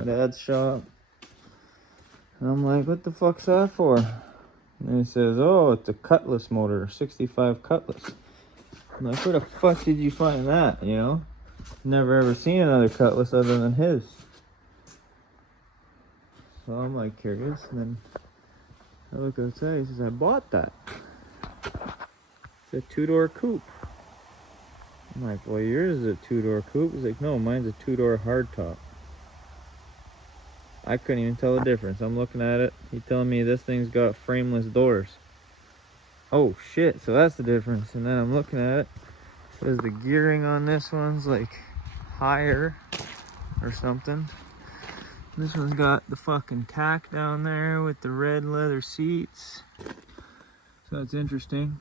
my dad's shop. And I'm like, what the fuck's that for? And he says, oh, it's a Cutlass motor, 65 Cutlass. I'm like, where the fuck did you find that, you know? Never ever seen another Cutlass other than his. So I'm like curious, and then I look outside, he says, I bought that. It's a two-door coupe. I'm like, well, yours is a two-door coupe? He's like, no, mine's a two-door hardtop. I couldn't even tell the difference. I'm looking at it. He's telling me this thing's got frameless doors. Oh shit, so that's the difference. And then I'm looking at it. It says the gearing on this one's like higher or something. This one's got the fucking tack down there with the red leather seats. So that's interesting.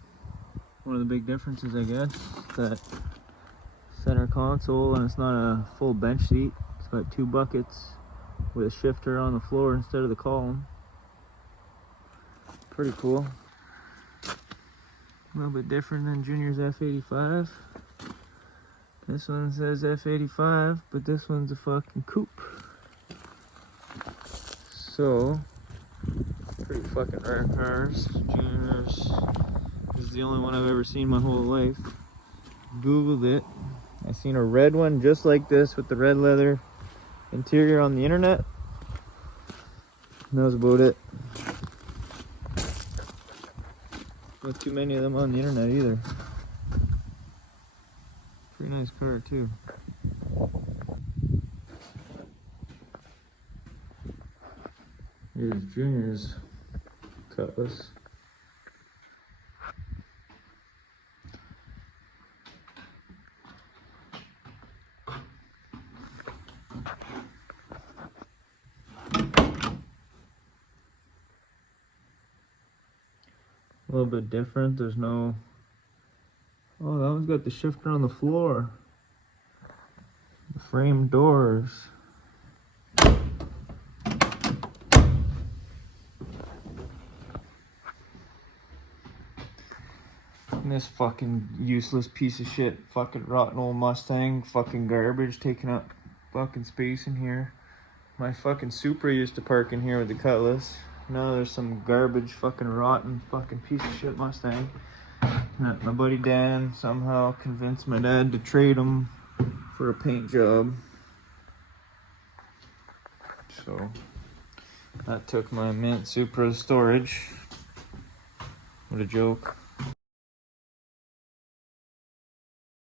One of the big differences, I guess, that center console, and it's not a full bench seat. It's got two buckets with a shifter on the floor instead of the column. Pretty cool. A little bit different than Junior's F85. This one says F85, but this one's a fucking coupe. So, pretty fucking rare cars. Junior's is the only one I've ever seen my whole life. Googled it. I seen a red one just like this with the red leather interior on the internet. And that was about it. Not too many of them on the internet either. Pretty nice car too. Here's Junior's Cutlass. A little bit different. There's no... Oh, that one's got the shifter on the floor. The framed doors. And this fucking useless piece of shit, fucking rotten old Mustang, fucking garbage, taking up fucking space in here. My fucking Supra used to park in here with the Cutlass. Now there's some garbage, fucking rotten, fucking piece of shit Mustang. And my buddy Dan somehow convinced my dad to trade him for a paint job. So that took my mint Supra storage. What a joke.